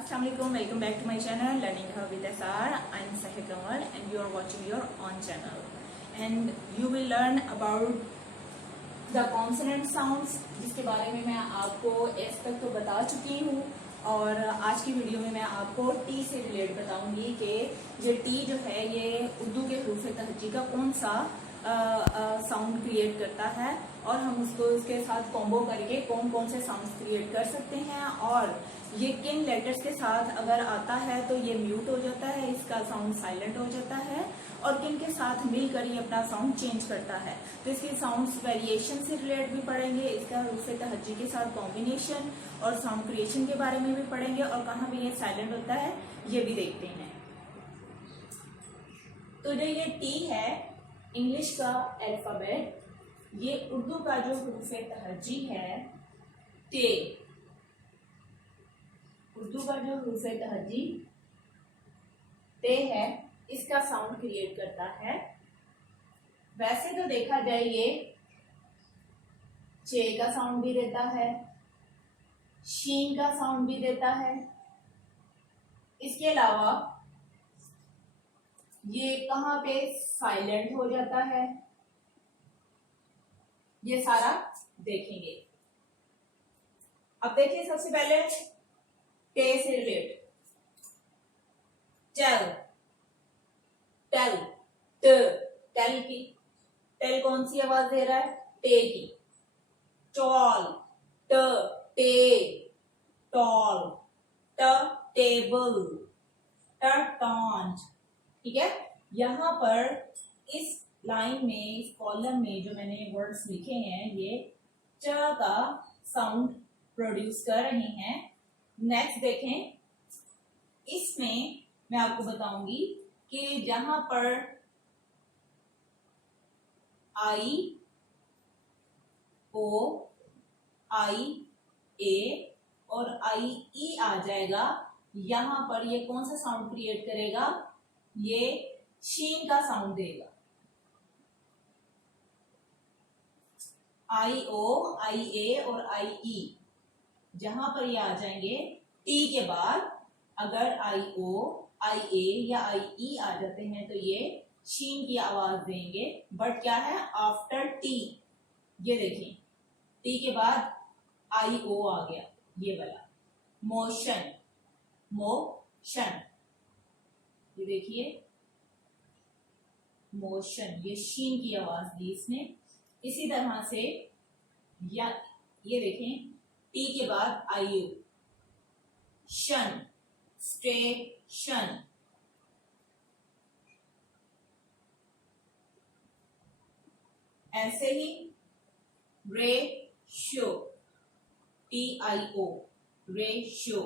Assalamu alaikum, welcome back to my channel Learning How with SR. I am Sahih Kamal and you are watching your own channel and you will learn about the consonant sounds, जिसके बारे में मैं आपको इस तक तो बता चुकी हूँ। और आज की वीडियो में मैं आपको टी से रिलेट बताऊंगी कि ये टी जो है ये उर्दू के हरूफ तहज्जी का कौन सा साउंड क्रिएट करता है और हम उसको उसके साथ कॉम्बो करके कौन कौन से साउंड्स क्रिएट कर सकते हैं और ये किन लेटर्स के साथ अगर आता है तो ये म्यूट हो जाता है, इसका साउंड साइलेंट हो जाता है और किन के साथ मिलकर ये अपना साउंड चेंज करता है। तो इसके साउंड्स वेरिएशन से रिलेट भी पढ़ेंगे, इसका हरूफ तहज्जी के साथ कॉम्बिनेशन और साउंड क्रिएशन के बारे में भी पढ़ेंगे और कहाँ पे ये साइलेंट होता है ये भी देखते हैं। तो जो ये टी है इंग्लिश का अल्फाबेट, ये उर्दू का जो हरूफ तहज्जी है टे, उर्दू का जो हरूफ तहज्जी टे है इसका साउंड क्रिएट करता है। वैसे तो देखा जाए ये चे का साउंड भी देता है, शीन का साउंड भी देता है, इसके अलावा ये कहाँ पे साइलेंट हो जाता है ये सारा देखेंगे। अब देखिए सबसे पहले टे से रिलेट, टेल, टेल, टेल की, टेल कौन सी आवाज दे रहा है? टे की। टॉल, टे, टॉल, टेबल, टॉन्ट। ठीक है, यहाँ पर इस लाइन में इस कॉलम में जो मैंने वर्ड्स लिखे हैं ये च का साउंड प्रोड्यूस कर रहे हैं। नेक्स्ट देखें, इसमें मैं आपको बताऊंगी कि जहां पर आई ओ आई ए और आई ई आ जाएगा, यहां पर ये कौन सा साउंड क्रिएट करेगा? ये शीन का साउंड देगा। आई ओ आई ए और आई ई जहां पर ये आ जाएंगे टी के बाद, अगर आई ओ आई ए या आई ई आ जाते हैं तो ये शीन की आवाज देंगे। बट क्या है आफ्टर टी, ये देखिए टी के बाद आई ओ आ गया, ये वाला मोशन, मोशन, ये देखिए मोशन, ये शीन की आवाज दी इसने। इसी तरह से या ये देखें टी के बाद आई ओ, शन, स्टेशन, ऐसे ही ratio, T I O, ratio.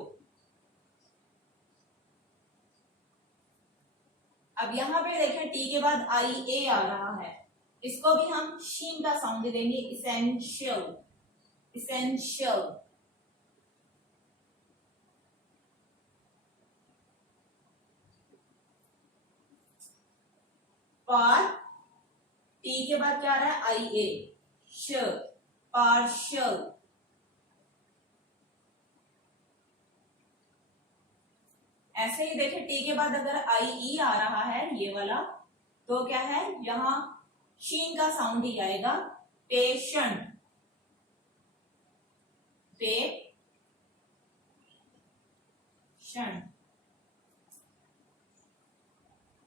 अब यहां पे देखें टी के बाद आई ए आ रहा है, इसको भी हम शीन का साउंड देंगे, इसेंशियल, इसेंशियल। पार, टी के बाद क्या आ रहा है? आई ए, श, पार्शियल। ऐसे ही देखें टी के बाद अगर आई ई आ रहा है ये वाला, तो क्या है यहां शीन का साउंड ही आएगा, पेशेंट, पेशेंट।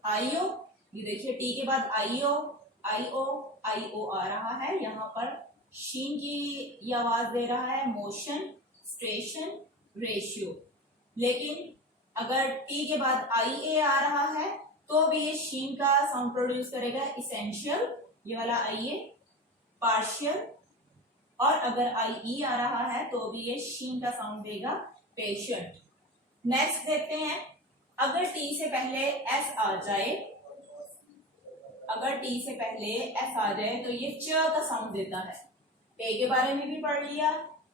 आईओ, ये देखिए टी के बाद आईओ, आईओ, आईओ आ रहा है, यहाँ पर शीन की ये आवाज दे रहा है, मोशन, स्टेशन, रेशियो। लेकिन अगर टी के बाद आई ए आ रहा है तो भी ये शीन का साउंड प्रोड्यूस करेगा, इसेंशियल, ये वाला आई ए, पार्शियल, और अगर आई ई आ रहा है तो भी ये शीन का साउंड देगा, पेशेंट। नेक्स्ट देखते हैं, अगर टी से पहले एस आ जाए, अगर टी से पहले एस आ जाए तो ये च का साउंड देता है। टे के बारे में भी पढ़ लिया,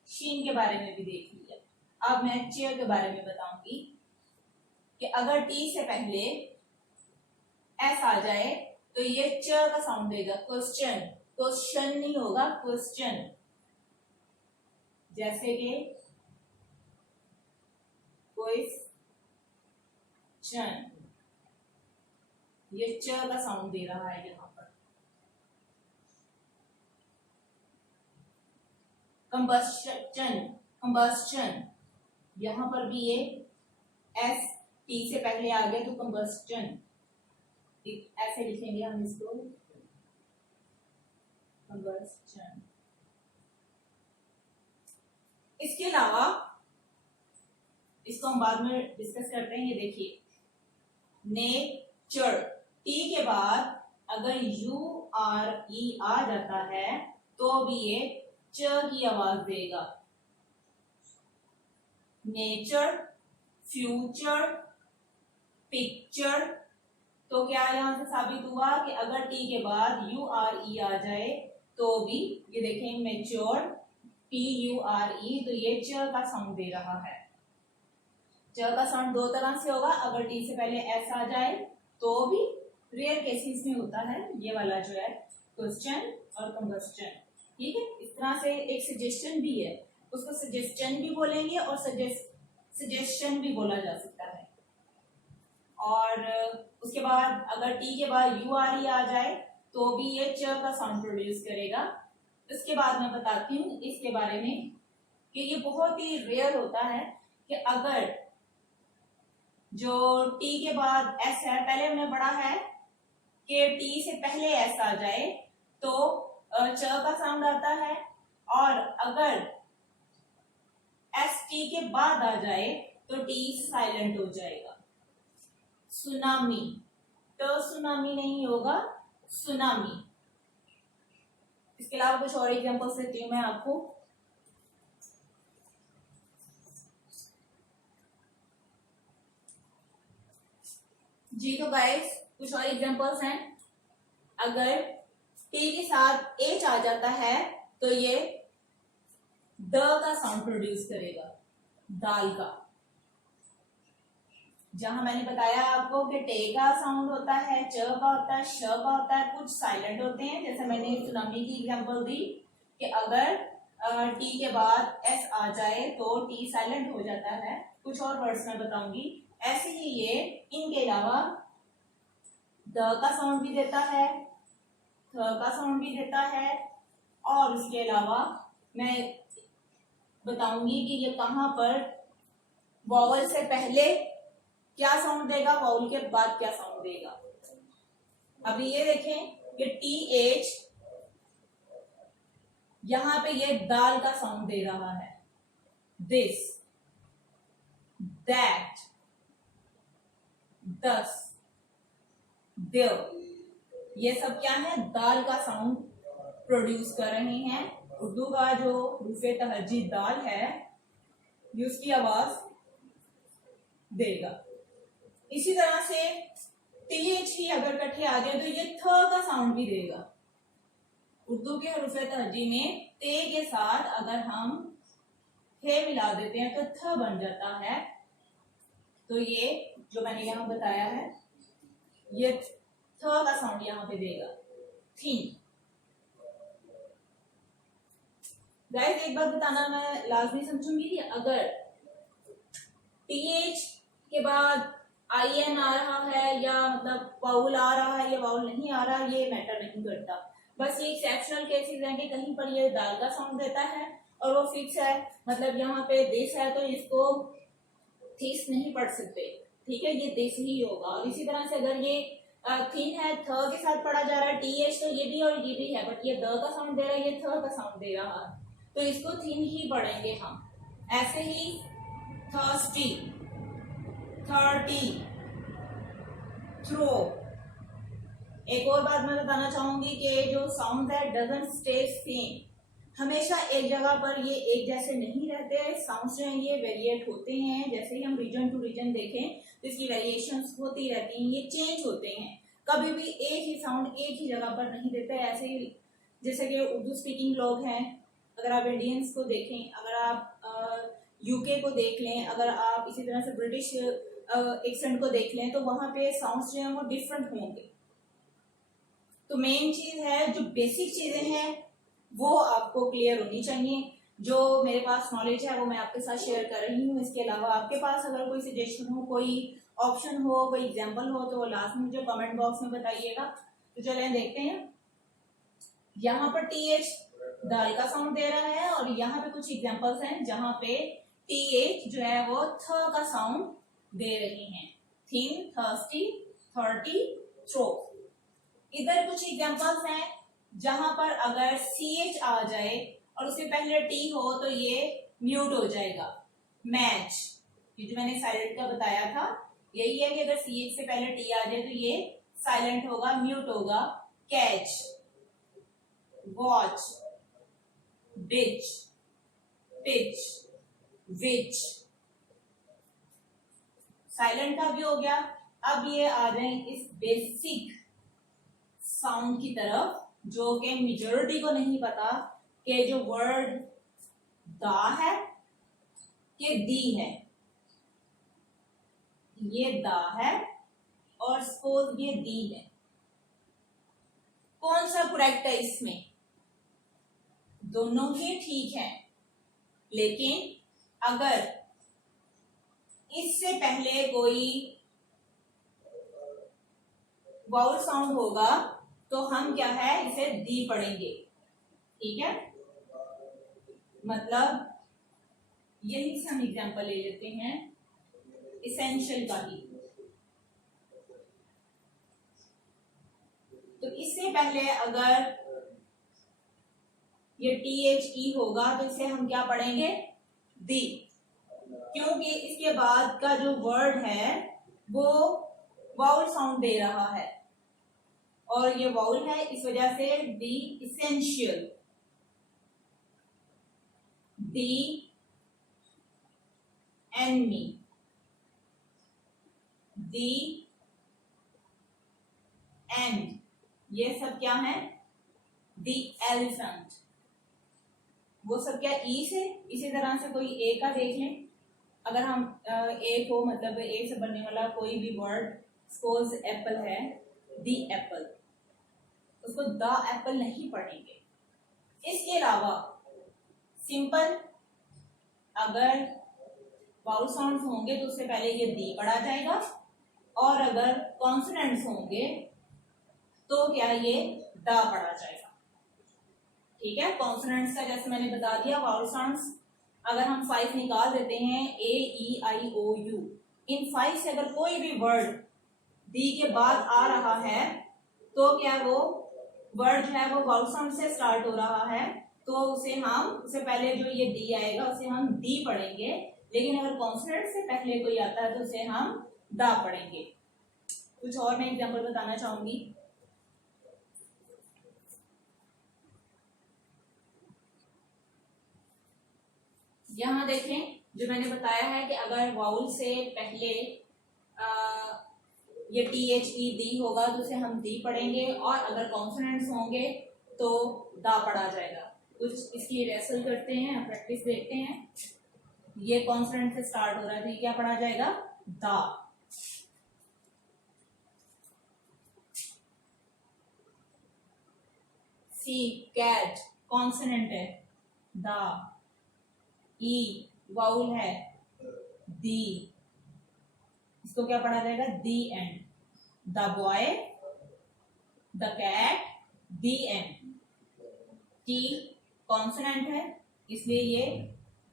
शीन के बारे में भी देख लिया। अब मैं च के बारे में बताऊंगी कि अगर टी से पहले एस आ जाए तो ये च का साउंड देगा, क्वेश्चन, क्वेश्चन नहीं होगा, क्वेश्चन। जैसे कि क्वेश्चन, कंबस्चन, ये च का साउंड दे रहा है यहाँ पर। कंबस्चन, कंबस्चन, यहाँ पर भी ये एस टी से पहले आ गया तो कंबस्चन, ऐसे लिखेंगे हम इसको, कंबस्चन। इसके अलावा इसको हम बाद में डिस्कस करते हैं। ये देखिए, नेचर, टी के बाद अगर यू आर ई आ जाता है तो भी ये च की आवाज देगा। नेचर, फ्यूचर, पिक्चर, तो क्या यहां से साबित हुआ कि अगर टी के बाद यू आर ई आ जाए तो भी, ये देखें mature, P U R E, तो ये च का साउंड दे रहा है। च का साउंड दो तरह से होगा, अगर टी से पहले एस आ जाए तो भी, रेयर केसेस में होता है ये वाला जो है क्वेश्चन और कंबस्चन। ठीक है, इस तरह से एक सजेशन भी है, उसको सजेशन भी बोलेंगे और सजेशन भी बोला जा सकता है। और उसके बाद अगर टी के बाद यू आर ई आ जाए तो भी ये च का साउंड प्रोड्यूस करेगा। इसके बाद मैं बताती हूँ इसके बारे में कि ये बहुत ही रेयर होता है कि अगर जो टी के बाद एस है, पहले हमने पढ़ा है कि टी से पहले एस आ जाए तो च का साउंड आता है, और अगर एस टी के बाद आ जाए तो टी साइलेंट हो जाएगा। सुनामी, तो सुनामी नहीं होगा, सुनामी। इसके अलावा कुछ और एग्जांपल्स देती हूं मैं आपको। जी तो गाइस कुछ और एग्जांपल्स हैं। अगर टी के साथ एच आ जाता है तो ये द का साउंड प्रोड्यूस करेगा, दाल का। जहां मैंने बताया आपको कि टे का साउंड होता है, च का होता है, श का होता है, कुछ साइलेंट होते हैं, जैसे मैंने सुनामी की एग्जांपल दी कि अगर टी के बाद एस आ जाए तो टी साइलेंट हो जाता है। कुछ और वर्ड्स मैं बताऊंगी। ऐसे ही ये इनके अलावा द का साउंड भी देता है, थ का साउंड भी देता है, और उसके अलावा मैं बताऊंगी कि ये कहां पर वॉवल से पहले क्या साउंड देगा, वाउल के बाद क्या साउंड देगा। अभी ये देखें कि टी एच, यहां पे ये दाल का साउंड दे रहा है। दिस, दैट, दस, देव, ये सब क्या है, दाल का साउंड प्रोड्यूस कर रहे हैं। उर्दू का जो रूफे तहजी दाल है ये उसकी आवाज देगा। इसी तरह से टीएच ही अगर कट्ठे आ जाए तो ये थ का साउंड भी देगा। उर्दू के हरूफे तहजी में ते के साथ अगर हम थे मिला देते हैं तो थ बन जाता है। तो ये जो मैंने यहां बताया है ये थ का साउंड यहां पे देगा, थी। गाइस एक बात बताना मैं लाजमी समझूंगी कि अगर टीएच के बाद आई एन आ रहा है या मतलब वाउल आ रहा है या वाउल नहीं आ रहा, ये मैटर नहीं करता। बस ये एक्सेप्शनल केसेस हैं कि कहीं पर ये दाल का साउंड देता है और वो फिक्स है, मतलब यहाँ पे दिस है तो इसको थिस नहीं पढ़ सकते, ठीक है, ये दिस ही होगा। और इसी तरह से अगर ये थिन है, थ के साथ पढ़ा जा रहा है, टीएच, तो ये भी और ये भी है, बट ये द का साउंड दे रहा है, ये थ का साउंड दे रहा है, तो इसको थिन ही पढ़ेंगे हम। ऐसे ही थर्स्टी, थर्टी, थ्रो। एक और बात मैं बताना चाहूंगी कि जो साउंड है डजंट स्टे सेम, हमेशा एक जगह पर ये एक जैसे नहीं रहते। साउंड्स जो हैं ये वेरिएट होते हैं, जैसे ही हम रीजन टू रीजन देखें तो इसकी वेरिएशंस होती रहती हैं, ये चेंज होते हैं। कभी भी एक ही साउंड एक ही जगह पर नहीं देते। ऐसे ही जैसे कि उर्दू स्पीकिंग लोग हैं, अगर आप इंडियंस को देखें, अगर आप यूके को देख लें, अगर आप इसी तरह से ब्रिटिश एक्सेंट को देख लें, तो वहां पे साउंड्स जो हैं वो डिफरेंट होंगे। तो मेन चीज है, जो बेसिक चीजें हैं वो आपको क्लियर होनी चाहिए। जो मेरे पास नॉलेज है वो मैं आपके साथ शेयर कर रही हूँ। इसके अलावा आपके पास अगर कोई सजेशन हो, कोई ऑप्शन हो, कोई एग्जाम्पल हो तो वो लास्ट में मुझे कमेंट बॉक्स में बताइएगा। तो चलें देखते हैं। यहाँ पर TH दाल का साउंड दे रहा है और यहाँ पे कुछ एग्जाम्पल्स हैं जहाँ पे TH जो है वो थ का साउंड दे रही हैं। Thin, thirsty, thirty, throw. इधर कुछ एग्जाम्पल्स हैं जहां पर अगर CH आ जाए और उससे पहले T हो तो ये म्यूट हो जाएगा। मैच, ये जो मैंने साइलेंट का बताया था यही है कि अगर CH से पहले T आ जाए तो ये साइलेंट होगा, म्यूट होगा। कैच, वॉच, बिच, पिच, विच, साइलेंट का भी हो गया। अब ये आ जाए इस बेसिक साउंड की तरफ जो कि मेजॉरिटी को नहीं पता कि जो वर्ड दा है कि दी है। ये दा है और सपोज ये दी है। कौन सा करेक्ट है इसमें? दोनों ही ठीक है, लेकिन अगर इससे पहले कोई वाउल साउंड होगा तो हम क्या है इसे दी पढ़ेंगे। ठीक है, मतलब यही से हम एग्जांपल ले लेते हैं इसेंशियल का ही। तो इससे पहले अगर ये THE होगा तो इसे हम क्या पढ़ेंगे? दी, क्योंकि इसके बाद का जो वर्ड है वो वाउल साउंड दे रहा है और ये वाउल है, इस वजह से the essential, the enemy, the end, ये सब क्या है? The elephant. वो सब क्या ई से? इसी तरह से कोई ए का देख लें। अगर हम ए को मतलब ए से बनने वाला कोई भी वर्ड, सपोज एप्पल है, दी एप्पल, उसको द एप्पल नहीं पढ़ेंगे। इसके अलावा सिंपल अगर वाउल साउंड्स होंगे तो उससे पहले ये दी पढ़ा जाएगा और अगर कॉन्सोनेंट्स होंगे तो क्या ये द पढ़ा जाएगा। ठीक है, कॉन्सोनेंट्स का जैसे मैंने बता दिया, वाउल साउंड्स अगर हम 5 निकाल देते हैं AEIOU, इन 5 से अगर कोई भी वर्ड दी के बाद आ रहा है तो क्या वो वर्ड जो है वो वाउल साउंड से स्टार्ट हो रहा है तो उससे पहले जो ये दी आएगा उसे हम दी पढ़ेंगे। लेकिन अगर कॉन्सोनेंट से पहले कोई आता है तो उसे हम दा पढ़ेंगे। कुछ और मैं एग्जांपल बताना चाहूंगी। यहां देखें, जो मैंने बताया है कि अगर वाउल से पहले ये THE दी होगा तो उसे हम दी पढ़ेंगे और अगर कॉन्सोनेंट्स होंगे तो दा पढ़ा जाएगा। कुछ इसकी रेसल करते हैं, प्रैक्टिस देखते हैं। ये कॉन्सोनेंट से स्टार्ट हो रहा है तो ये क्या पढ़ा जाएगा? दा। सी कैट कॉन्सोनेंट है, दा। ई वाउल है, दी, इसको क्या पढ़ा जाएगा? The end. The boy, the cat, the end. T consonant है इसलिए ये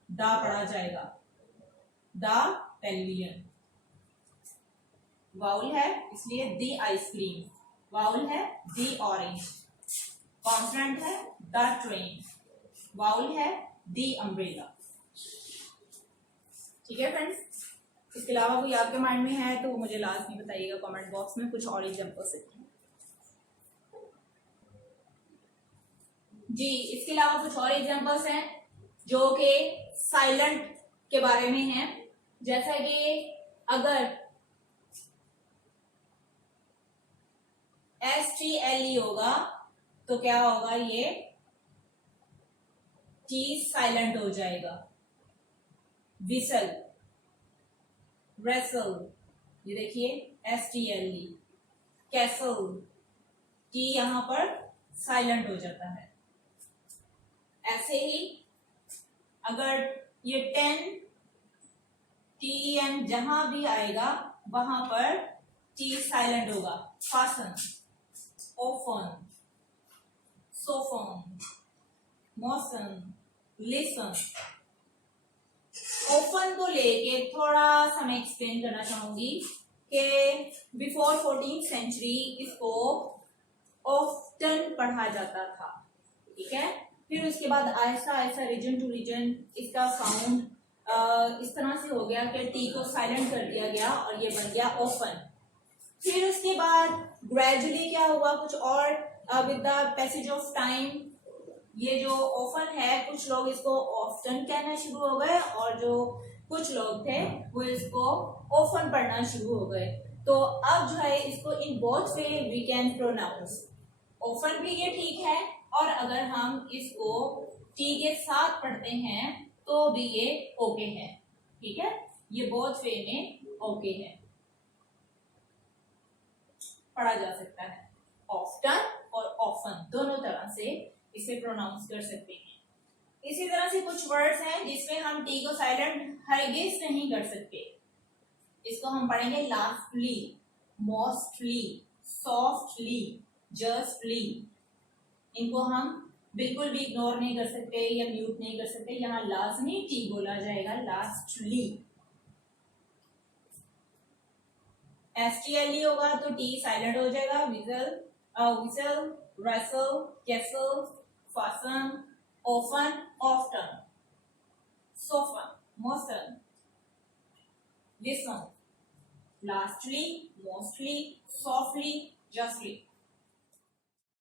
दा पढ़ा जाएगा, द टेलीविजन। वाउल है इसलिए दी आइसक्रीम, वाउल है दी ऑरेंज। कॉन्सोनेंट है द ट्रेन, वाउल है दी अम्ब्रेला। ठीक है फ्रेंड्स, इसके अलावा कोई आपके माइंड में है तो मुझे लास्ट में बताइएगा कमेंट बॉक्स में। कुछ और एग्जांपल्स जी, इसके अलावा कुछ और एग्जांपल्स हैं जो कि साइलेंट के बारे में हैं। जैसा कि अगर STLE होगा तो क्या होगा? ये T साइलेंट हो जाएगा। विसल, रेसल, ये देखिए STLE। कैसल, T यहां पर साइलेंट हो जाता है। ऐसे ही अगर ये 10 TEN जहां भी आएगा वहां पर T साइलेंट होगा। Fasten, often, soften, moisten, listen. Often को लेके थोड़ा सा मैं एक्सप्लेन करना चाहूंगी कि बिफोर 14th सेंचुरी इसको ऑफ्टन पढ़ा जाता था, ठीक है। फिर उसके बाद Aahista Aahista reason to reason इसका साउंड इस तरह से हो गया कि टी को साइलेंट कर दिया गया और ये बन गया ओफन। फिर उसके बाद ग्रेजुअली क्या हुआ, कुछ और with the passage of time ये जो ओफन है कुछ लोग इसको ऑफ्टन कहना शुरू हो गए और जो कुछ लोग थे वो इसको ओफन पढ़ना शुरू हो गए। तो अब जो है इसको in both way we can pronounce. Often भी ये ठीक है और अगर हम इसको टी के साथ पढ़ते हैं तो भी ये ओके है, ठीक है। ये बोथ वे में ओके है, पढ़ा जा सकता है। ऑफ्टन और ऑफन दोनों तरह से इसे प्रोनाउंस कर सकते हैं। इसी तरह से कुछ वर्ड्स हैं जिसमें हम टी को साइलेंट हरगिज नहीं कर सकते। इसको हम पढ़ेंगे लास्टली, मोस्टली, सॉफ्टली, जस्टली। इनको हम बिल्कुल भी इग्नोर नहीं कर सकते या म्यूट नहीं कर सकते। यहाँ लाजमी टी बोला जाएगा, लास्टली। STLE होगा तो टी साइलेंट हो जाएगा। Whistle, whistle, rustle, castle, fasten, often, often, soften, moisten, listen, lastly, mostly, softly, justly.